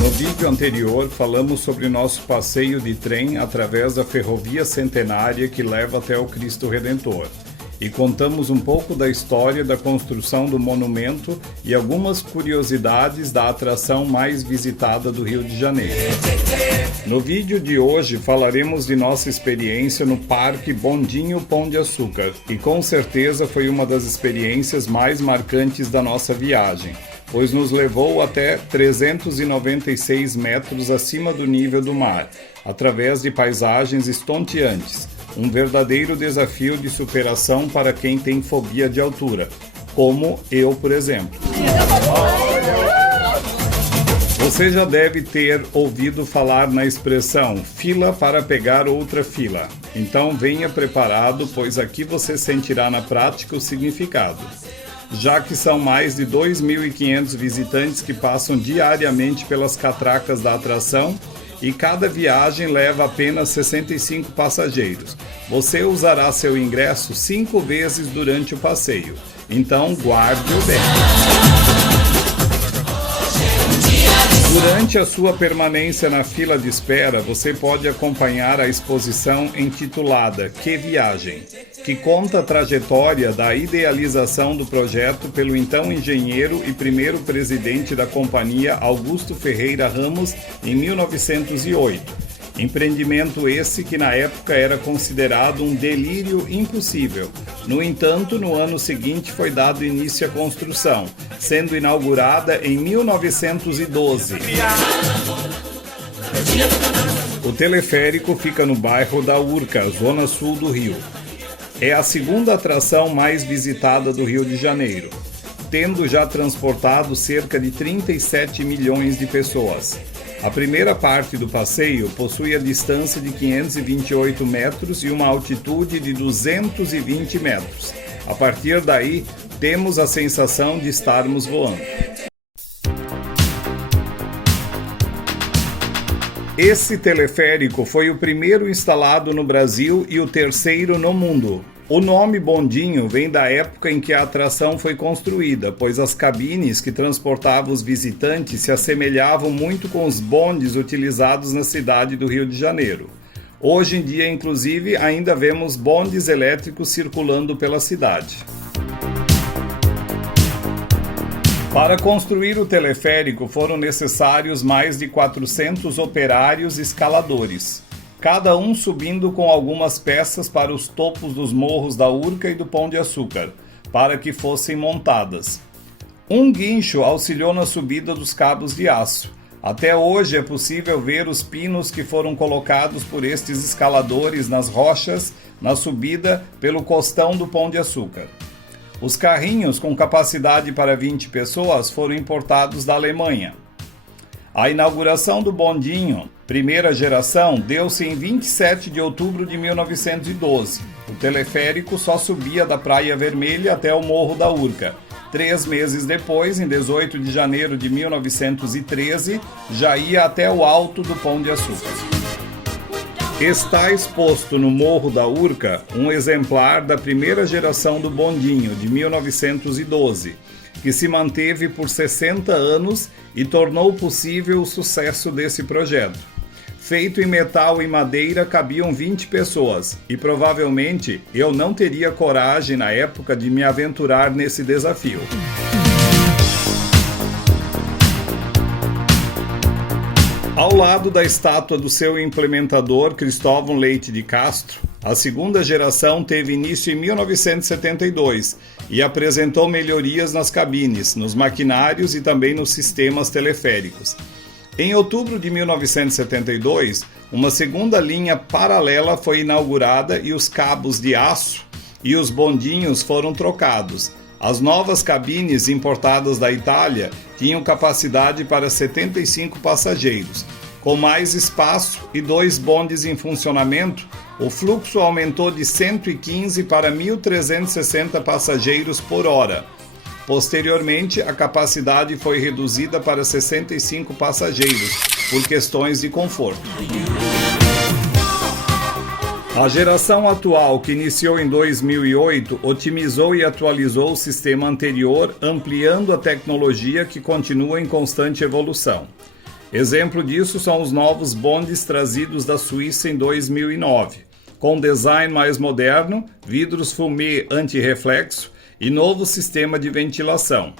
No vídeo anterior, falamos sobre nosso passeio de trem através da ferrovia centenária que leva até o Cristo Redentor. E contamos um pouco da história da construção do monumento e algumas curiosidades da atração mais visitada do Rio de Janeiro. No vídeo de hoje falaremos de nossa experiência no Parque Bondinho Pão de Açúcar, e com certeza foi uma das experiências mais marcantes da nossa viagem, pois nos levou até 396 metros acima do nível do mar, através de paisagens estonteantes. Um verdadeiro desafio de superação para quem tem fobia de altura, como eu, por exemplo. Você já deve ter ouvido falar na expressão fila para pegar outra fila. Então venha preparado, pois aqui você sentirá na prática o significado. Já que são mais de 2.500 visitantes que passam diariamente pelas catracas da atração, e cada viagem leva apenas 65 passageiros. Você usará seu ingresso 5 vezes durante o passeio, então guarde-o bem. Durante a sua permanência na fila de espera, você pode acompanhar a exposição intitulada Que Viagem?, que conta a trajetória da idealização do projeto pelo então engenheiro e primeiro presidente da companhia Augusto Ferreira Ramos em 1908. Empreendimento esse que na época era considerado um delírio impossível. No entanto, no ano seguinte foi dado início à construção, sendo inaugurada em 1912. O teleférico fica no bairro da Urca, zona sul do Rio. É a segunda atração mais visitada do Rio de Janeiro, tendo já transportado cerca de 37 milhões de pessoas. A primeira parte do passeio possui a distância de 528 metros e uma altitude de 220 metros. A partir daí, temos a sensação de estarmos voando. Esse teleférico foi o primeiro instalado no Brasil e o terceiro no mundo. O nome Bondinho vem da época em que a atração foi construída, pois as cabines que transportavam os visitantes se assemelhavam muito com os bondes utilizados na cidade do Rio de Janeiro. Hoje em dia, inclusive, ainda vemos bondes elétricos circulando pela cidade. Para construir o teleférico foram necessários mais de 400 operários e escaladores, cada um subindo com algumas peças para os topos dos morros da Urca e do Pão de Açúcar, para que fossem montadas. Um guincho auxiliou na subida dos cabos de aço. Até hoje é possível ver os pinos que foram colocados por estes escaladores nas rochas na subida pelo costão do Pão de Açúcar. Os carrinhos com capacidade para 20 pessoas foram importados da Alemanha. A inauguração do Bondinho, primeira geração, deu-se em 27 de outubro de 1912. O teleférico só subia da Praia Vermelha até o Morro da Urca. 3 meses depois, em 18 de janeiro de 1913, já ia até o alto do Pão de Açúcar. Está exposto no Morro da Urca um exemplar da primeira geração do Bondinho, de 1912, que se manteve por 60 anos e tornou possível o sucesso desse projeto. Feito em metal e madeira, cabiam 20 pessoas, e provavelmente eu não teria coragem na época de me aventurar nesse desafio. Ao lado da estátua do seu implementador, Cristóvão Leite de Castro, a segunda geração teve início em 1972 e apresentou melhorias nas cabines, nos maquinários e também nos sistemas teleféricos. Em outubro de 1972, uma segunda linha paralela foi inaugurada e os cabos de aço e os bondinhos foram trocados. As novas cabines importadas da Itália tinham capacidade para 75 passageiros. Com mais espaço e 2 bondes em funcionamento, o fluxo aumentou de 115 para 1.360 passageiros por hora. Posteriormente, a capacidade foi reduzida para 65 passageiros, por questões de conforto. A geração atual, que iniciou em 2008, otimizou e atualizou o sistema anterior, ampliando a tecnologia que continua em constante evolução. Exemplo disso são os novos bondes trazidos da Suíça em 2009, com design mais moderno, vidros fumê anti-reflexo e novo sistema de ventilação.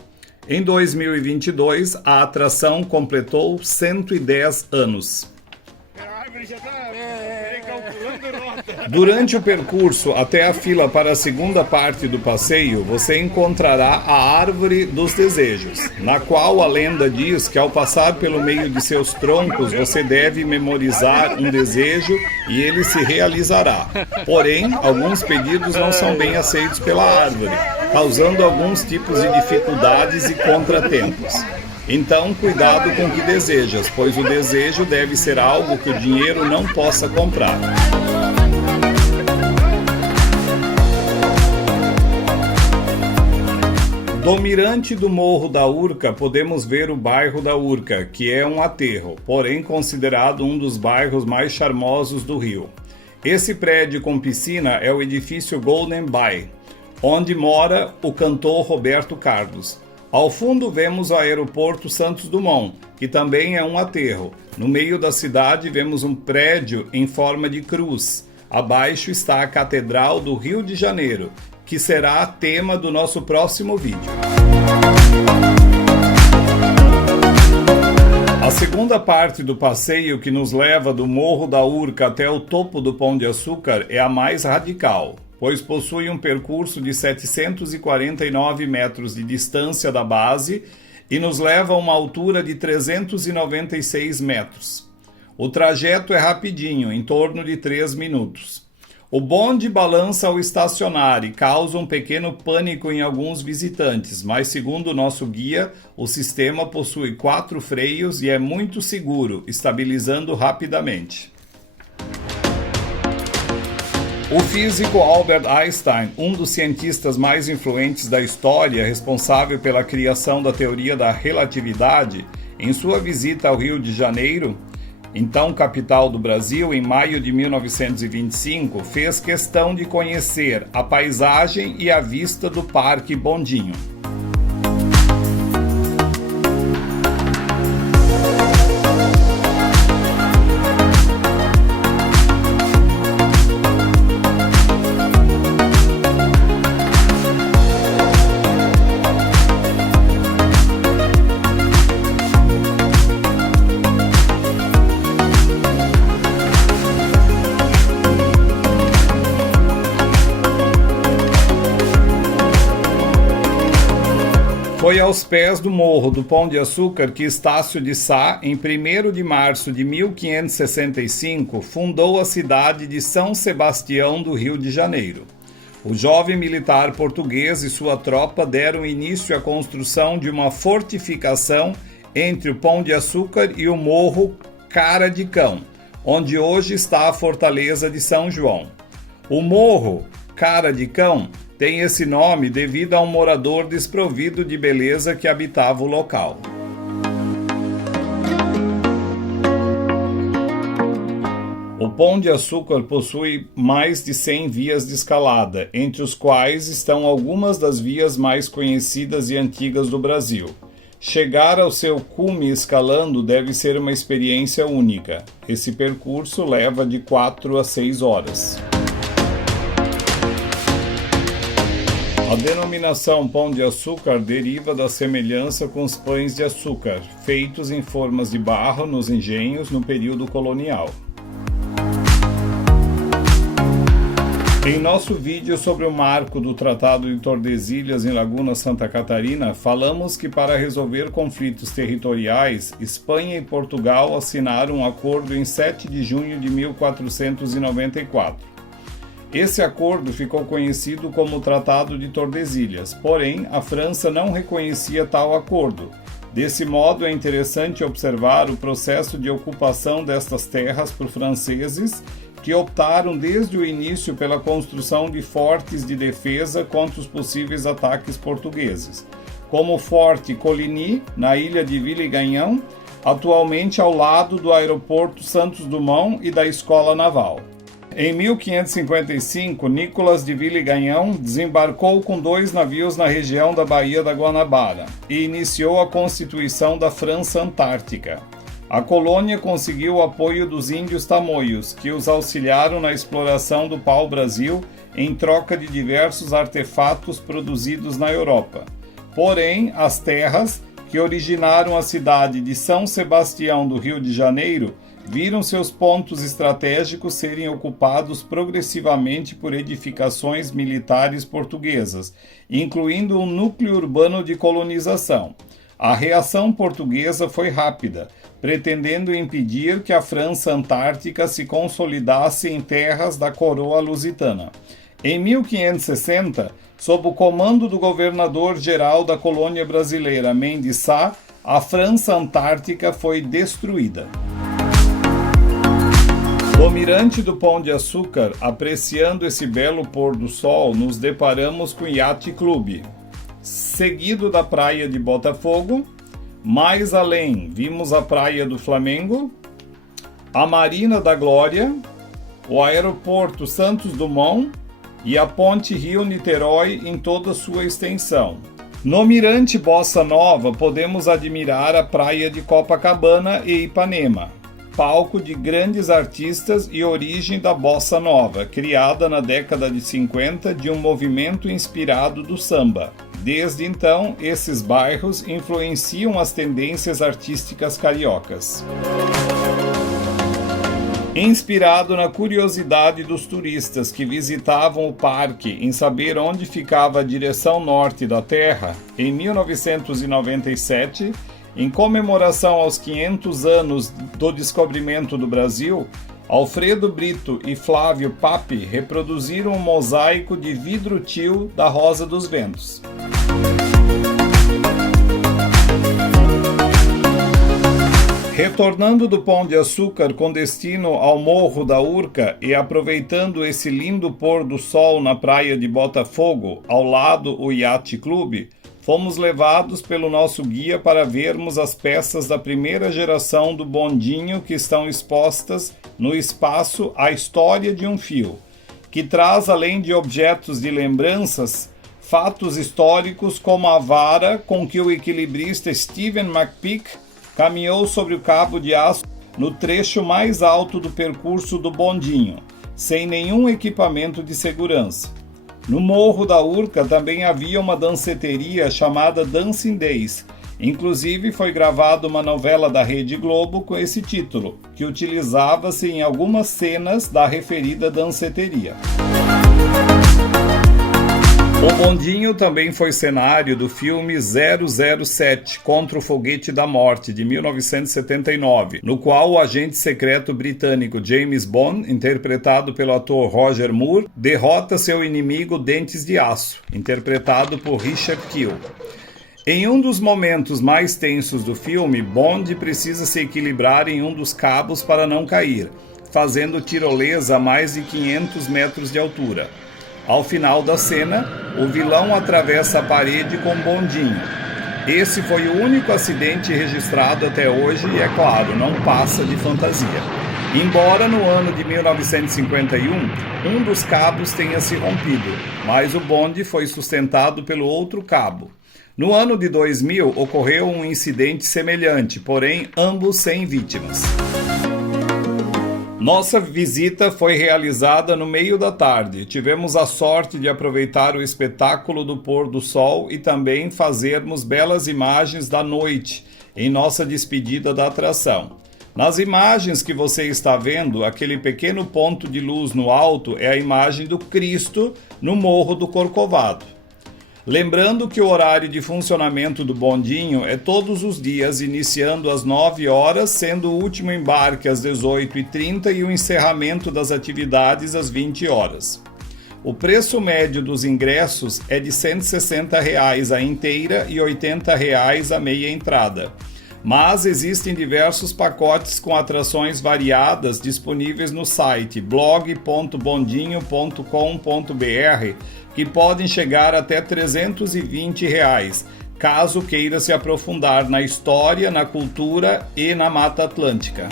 Em 2022, a atração completou 110 anos. Durante o percurso até a fila para a segunda parte do passeio, você encontrará a Árvore dos Desejos, na qual a lenda diz que ao passar pelo meio de seus troncos você deve memorizar um desejo e ele se realizará. Porém, alguns pedidos não são bem aceitos pela árvore, causando alguns tipos de dificuldades e contratempos. Então, cuidado com o que desejas, pois o desejo deve ser algo que o dinheiro não possa comprar. Do mirante do Morro da Urca, podemos ver o bairro da Urca, que é um aterro, porém considerado um dos bairros mais charmosos do Rio. Esse prédio com piscina é o edifício Golden Bay, onde mora o cantor Roberto Carlos. Ao fundo vemos o aeroporto Santos Dumont, que também é um aterro. No meio da cidade vemos um prédio em forma de cruz. Abaixo está a Catedral do Rio de Janeiro, que será tema do nosso próximo vídeo. A segunda parte do passeio, que nos leva do Morro da Urca até o topo do Pão de Açúcar, é a mais radical, pois possui um percurso de 749 metros de distância da base e nos leva a uma altura de 396 metros. O trajeto é rapidinho, em torno de 3 minutos. O bonde balança ao estacionar e causa um pequeno pânico em alguns visitantes, mas segundo o nosso guia, o sistema possui 4 freios e é muito seguro, estabilizando rapidamente. O físico Albert Einstein, um dos cientistas mais influentes da história, responsável pela criação da teoria da relatividade, em sua visita ao Rio de Janeiro, então capital do Brasil, em maio de 1925, fez questão de conhecer a paisagem e a vista do Parque Bondinho. Foi aos pés do Morro do Pão de Açúcar que Estácio de Sá, em 1º de março de 1565, fundou a cidade de São Sebastião do Rio de Janeiro. O jovem militar português e sua tropa deram início à construção de uma fortificação entre o Pão de Açúcar e o Morro Cara de Cão, onde hoje está a Fortaleza de São João. O Morro Cara de Cão tem esse nome devido a um morador desprovido de beleza que habitava o local. O Pão de Açúcar possui mais de 100 vias de escalada, entre os quais estão algumas das vias mais conhecidas e antigas do Brasil. Chegar ao seu cume escalando deve ser uma experiência única. Esse percurso leva de 4 a 6 horas. A denominação Pão de Açúcar deriva da semelhança com os pães de açúcar, feitos em formas de barro nos engenhos no período colonial. Em nosso vídeo sobre o marco do Tratado de Tordesilhas em Laguna Santa Catarina, falamos que para resolver conflitos territoriais, Espanha e Portugal assinaram um acordo em 7 de junho de 1494. Esse acordo ficou conhecido como Tratado de Tordesilhas, porém a França não reconhecia tal acordo. Desse modo, é interessante observar o processo de ocupação destas terras por franceses, que optaram desde o início pela construção de fortes de defesa contra os possíveis ataques portugueses, como o Forte Coligny, na ilha de Ville-Gagnon, atualmente ao lado do aeroporto Santos Dumont e da Escola Naval. Em 1555, Nicolas de Villegagnon desembarcou com 2 navios na região da Baía da Guanabara e iniciou a constituição da França Antártica. A colônia conseguiu o apoio dos índios tamoios, que os auxiliaram na exploração do pau-brasil em troca de diversos artefatos produzidos na Europa. Porém, as terras que originaram a cidade de São Sebastião do Rio de Janeiro viram seus pontos estratégicos serem ocupados progressivamente por edificações militares portuguesas, incluindo um núcleo urbano de colonização. A reação portuguesa foi rápida, pretendendo impedir que a França Antártica se consolidasse em terras da coroa lusitana. Em 1560, sob o comando do governador-geral da colônia brasileira Mendes Sá, a França Antártica foi destruída. Do mirante do Pão de Açúcar, apreciando esse belo pôr do sol, nos deparamos com o Yacht Club. Seguido da praia de Botafogo, mais além vimos a praia do Flamengo, a Marina da Glória, o aeroporto Santos Dumont e a ponte Rio-Niterói em toda sua extensão. No mirante Bossa Nova podemos admirar a praia de Copacabana e Ipanema, palco de grandes artistas e origem da Bossa Nova, criada na década de 50 de um movimento inspirado do samba. Desde então, esses bairros influenciam as tendências artísticas cariocas. Inspirado na curiosidade dos turistas que visitavam o parque em saber onde ficava a direção norte da Terra, em 1997, em comemoração aos 500 anos do descobrimento do Brasil, Alfredo Brito e Flávio Papi reproduziram um mosaico de vidro til da Rosa dos Ventos. Retornando do Pão de Açúcar com destino ao Morro da Urca e aproveitando esse lindo pôr do sol na praia de Botafogo, ao lado o Yacht Club, fomos levados pelo nosso guia para vermos as peças da primeira geração do bondinho que estão expostas no espaço A História de um Fio, que traz, além de objetos de lembranças, fatos históricos como a vara com que o equilibrista Stephen McPeak caminhou sobre o cabo de aço no trecho mais alto do percurso do bondinho, sem nenhum equipamento de segurança. No Morro da Urca também havia uma danceteria chamada Dancing Days. Inclusive foi gravada uma novela da Rede Globo com esse título, que utilizava-se em algumas cenas da referida danceteria. O bondinho também foi cenário do filme 007 Contra o Foguete da Morte, de 1979, no qual o agente secreto britânico James Bond, interpretado pelo ator Roger Moore, derrota seu inimigo Dentes de Aço, interpretado por Richard Kiel. Em um dos momentos mais tensos do filme, Bond precisa se equilibrar em um dos cabos para não cair, fazendo tirolesa a mais de 500 metros de altura. Ao final da cena, o vilão atravessa a parede com um bondinho. Esse foi o único acidente registrado até hoje e, é claro, não passa de fantasia. Embora no ano de 1951, um dos cabos tenha se rompido, mas o bonde foi sustentado pelo outro cabo. No ano de 2000, ocorreu um incidente semelhante, porém ambos sem vítimas. Nossa visita foi realizada no meio da tarde. Tivemos a sorte de aproveitar o espetáculo do pôr do sol e também fazermos belas imagens da noite em nossa despedida da atração. Nas imagens que você está vendo, aquele pequeno ponto de luz no alto é a imagem do Cristo no Morro do Corcovado. Lembrando que o horário de funcionamento do bondinho é todos os dias, iniciando às 9 horas, sendo o último embarque às 18h30 e o encerramento das atividades às 20 horas. O preço médio dos ingressos é de R$ 160 a inteira e R$ 80 a meia entrada. Mas existem diversos pacotes com atrações variadas disponíveis no site blog.bondinho.com.br que podem chegar até R$ 320, caso queira se aprofundar na história, na cultura e na Mata Atlântica.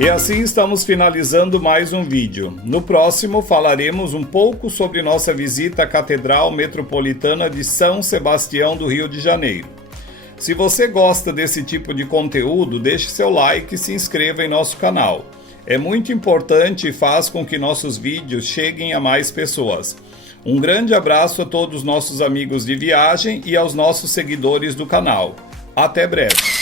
E assim estamos finalizando mais um vídeo. No próximo falaremos um pouco sobre nossa visita à Catedral Metropolitana de São Sebastião do Rio de Janeiro. Se você gosta desse tipo de conteúdo, deixe seu like e se inscreva em nosso canal. É muito importante e faz com que nossos vídeos cheguem a mais pessoas. Um grande abraço a todos os nossos amigos de viagem e aos nossos seguidores do canal. Até breve!